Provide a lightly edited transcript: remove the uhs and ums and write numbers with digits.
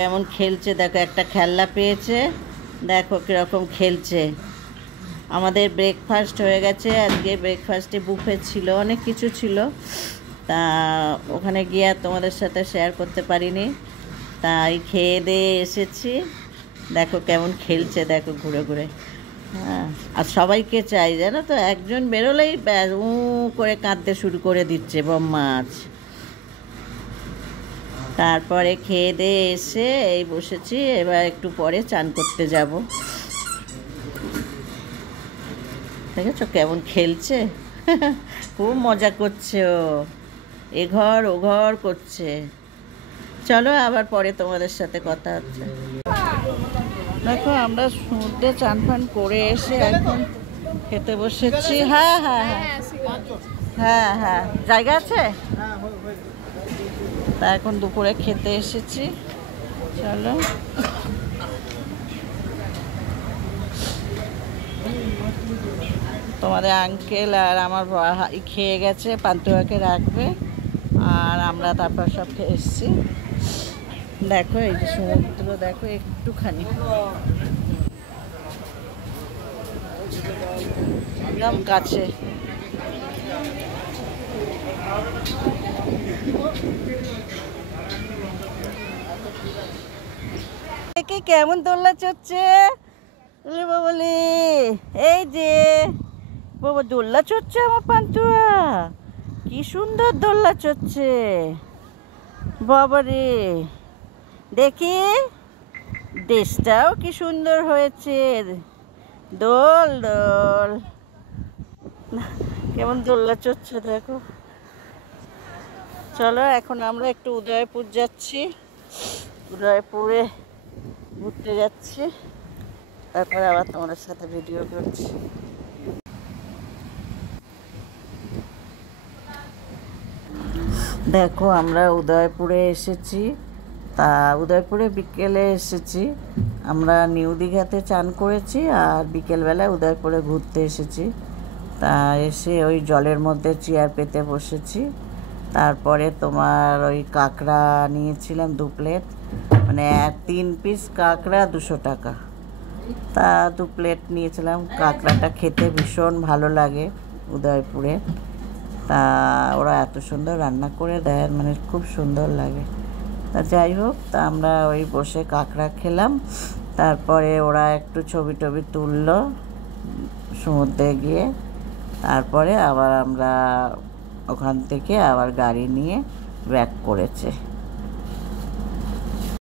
কেমন খেলছে দেখো, একটা খেলনা পেয়েছে, দেখো কিরকম খেলছে। আমাদের ব্রেকফাস্ট হয়ে গেছে, আজকে ব্রেকফাস্টে বুফে ছিল, অনেক কিছু ছিল, তা ওখানে গিয়ে আর তোমাদের সাথে শেয়ার করতে পারিনি। তাই খেয়ে দিয়ে এসেছি, দেখো কেমন খেলছে, দেখো ঘুরে ঘুরে। হ্যাঁ, আর সবাইকে চাই জানো তো, একজন বেরোলেই ব্যাস উ করে কাঁদতে শুরু করে দিচ্ছে বম্মাচ। তারপরে খেয়ে দিয়ে এসে এই বসেছি, এবার একটু পরে চান করতে যাব। দেখেছো কেমন খেলছে, খুব মজা করছে ও, এ ঘর ও ঘর করছে। চলো আবার পরে তোমাদের সাথে কথা হচ্ছে। দেখো আমরা সমুদ্রে চান ফান করে এসে এখন খেতে বসেছি। হ্যাঁ হ্যাঁ হ্যাঁ হ্যাঁ হ্যাঁ, জায়গা আছে। তা এখন দুপুরে খেতে এসেছি, চলো। তোমাদের আঙ্কেল আর আমার ভাই খেয়ে গেছে, পান্তুয়াকে রাখবে, আর আমরা তারপর সব খেয়ে এসেছি। দেখো এই যে সমুদ্র, দেখো একটুখানি একদম কাছে। কেমন দোলনা চড়ছে বলি, এই যে বাবা দোলনা চড়ছে আমার পান্তুয়া, কি সুন্দর দোলনা চড়ছে বাবা রে। দেখি ড্রেসটাও কি সুন্দর হয়েছে, দোল দোল, কেমন দোলনা চড়ছে দেখো। চলো এখন আমরা একটু উদয়পুর যাচ্ছি, উদয়পুরে ঘুরতে যাচ্ছি, তারপরে আবার তোমাদের সাথে ভিডিও করছি। দেখো আমরা উদয়পুরে এসেছি, তা উদয়পুরে বিকেলে এসেছি। আমরা নিউ দীঘাতে চান করেছি আর বিকেলবেলায় উদয়পুরে ঘুরতে এসেছি। তা এসে ওই জলের মধ্যে চেয়ার পেতে বসেছি। তারপরে তোমার ওই কাঁকড়া নিয়েছিলাম 2 প্লেট, মানে 3 পিস কাঁকড়া 200 টাকা। তা 2 প্লেট নিয়েছিলাম। কাঁকড়াটা খেতে ভীষণ ভালো লাগে উদয়পুরে, তা ওরা এত সুন্দর রান্না করে দেয়, মানে খুব সুন্দর লাগে। তা যাই হোক, তা আমরা ওই বসে কাঁকড়া খেলাম। তারপরে ওরা একটু ছবি টবি তুললো সমুদ্রে গিয়ে। তারপরে আবার আমরা ওখান থেকে আবার গাড়ি নিয়ে ব্যাক করেছে।